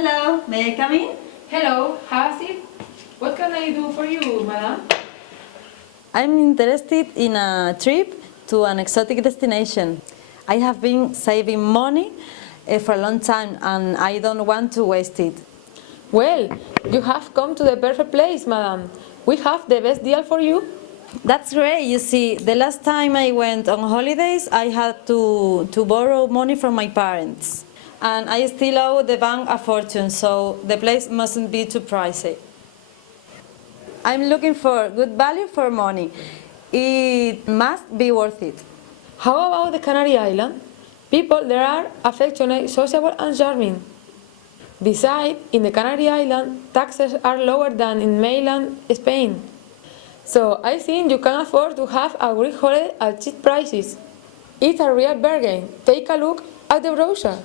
Hello, may I come in? Hello, have a seat. What can I do for you, madam? I'm interested in a trip to an exotic destination. I have been saving money for a long time and I don't want to waste it. Well, you have come to the perfect place, madam. We have the best deal for you. That's great. You see, the last time I went on holidays, I had to borrow money from my parents. And I still owe the bank a fortune, so the place mustn't be too pricey. I'm looking for good value for money. It must be worth it. How about the Canary Island? People there are affectionate, sociable and charming. Besides, in the Canary Island, taxes are lower than in mainland Spain. So I think you can afford to have a great holiday at cheap prices. It's a real bargain. Take a look at the brochure.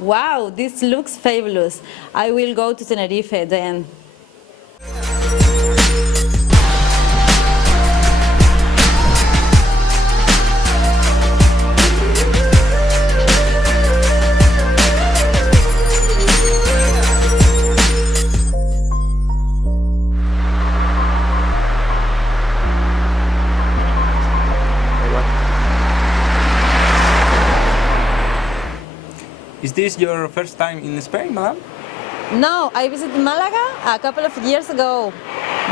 Wow, this looks fabulous. I will go to Tenerife then. Is this your first time in Spain, madam? No, I visited Malaga a couple of years ago,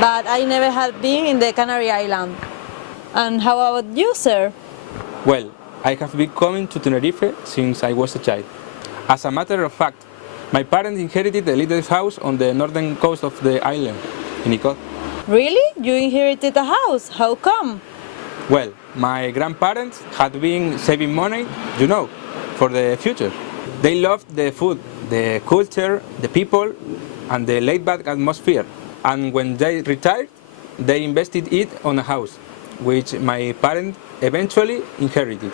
but I never had been in the Canary Island. And how about you, sir? Well, I have been coming to Tenerife since I was a child. As a matter of fact, my parents inherited a little house on the northern coast of the island, in Icod. Really? You inherited a house? How come? Well, my grandparents had been saving money, for the future. They loved the food, the culture, the people, and the laid-back atmosphere. And when they retired, they invested it on a house, which my parents eventually inherited.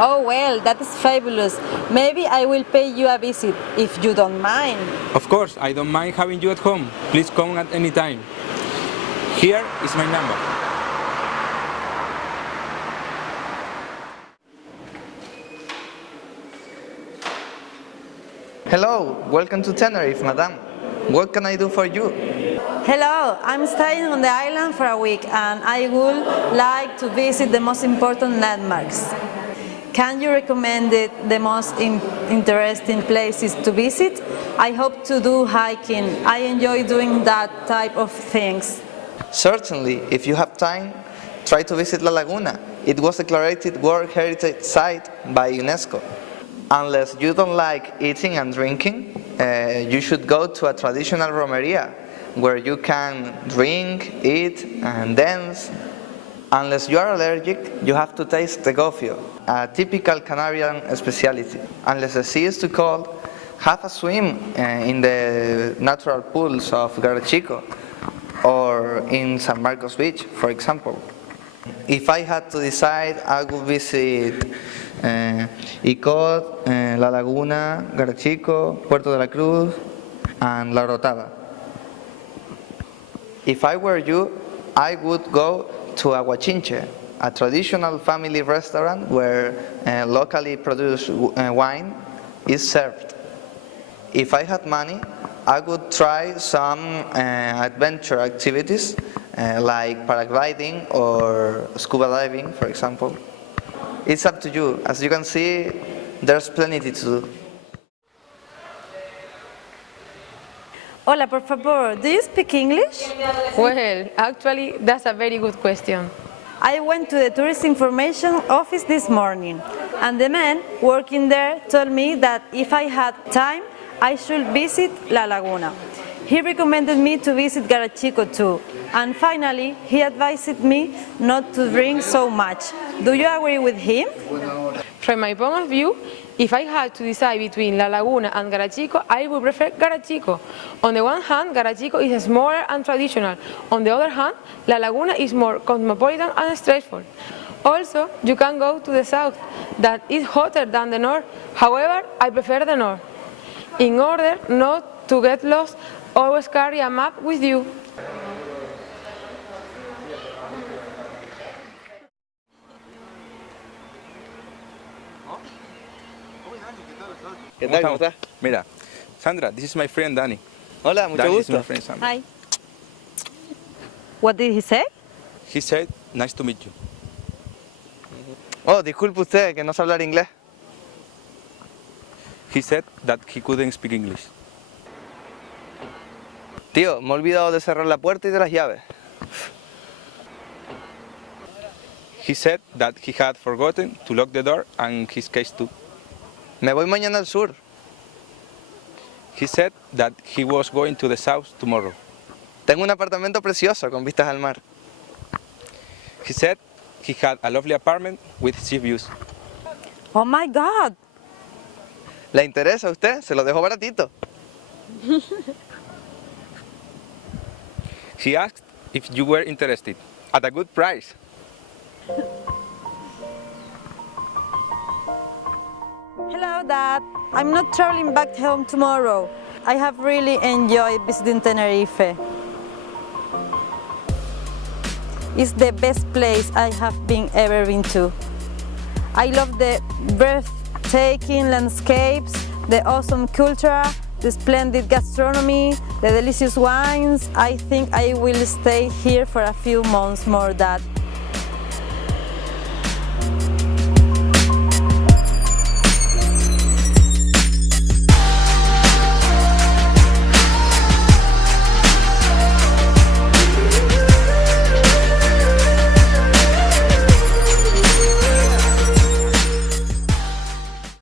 Oh well, that is fabulous. Maybe I will pay you a visit, if you don't mind. Of course, I don't mind having you at home. Please come at any time. Here is my number. Hello, welcome to Tenerife, madam. What can I do for you? Hello, I'm staying on the island for a week and I would like to visit the most important landmarks. Can you recommend the most interesting places to visit? I hope to do hiking. I enjoy doing that type of things. Certainly, if you have time, try to visit La Laguna. It was declared World Heritage Site by UNESCO. Unless you don't like eating and drinking, you should go to a traditional romeria where you can drink, eat and dance. Unless you are allergic, you have to taste the gofio, a typical Canarian specialty. Unless the sea is too cold, have a swim in the natural pools of Garachico or in San Marcos Beach, for example. If I had to decide, I would visit Icod, La Laguna, Garachico, Puerto de la Cruz, and La Rotada. If I were you, I would go to Aguachinche, a traditional family restaurant where locally produced wine is served. If I had money, I would try some adventure activities like paragliding or scuba diving, for example. It's up to you. As you can see, there's plenty to do. Hola, por favor, do you speak English? Well, actually, that's a very good question. I went to the tourist information office this morning, and the man working there told me that if I had time, I should visit La Laguna. He recommended me to visit Garachico too, and finally, he advised me not to drink so much. Do you agree with him? From my point of view, if I had to decide between La Laguna and Garachico, I would prefer Garachico. On the one hand, Garachico is smaller and traditional. On the other hand, La Laguna is more cosmopolitan and stressful. Also, you can go to the south, that is hotter than the north. However, I prefer the north. In order not to get lost, always carry a map with you. ¿Qué tal? ¿Cómo estás? Mira, Sandra, this is my friend Dani. Hola, mucho Dani is gusto. my friend Sandra. Hi. What did he say? He said, nice to meet you. Oh, disculpe usted, que no sabe hablar inglés. He said that he couldn't speak English. Tío, me he olvidado de cerrar la puerta y de las llaves. He said that he had forgotten to lock the door and his case too. Me voy mañana al sur. He said that he was going to the south tomorrow. Tengo un apartamento precioso con vistas al mar. He said he had a lovely apartment with sea views. Oh my God! ¿Le interesa a usted? Se lo dejo baratito. He asked if you were interested, at a good price. Hello, Dad. I'm not traveling back home tomorrow. I have really enjoyed visiting Tenerife. It's the best place I have ever been to. I love the breathtaking landscapes, the awesome culture, the splendid gastronomy, the delicious wines. I think I will stay here for a few months more, Dad.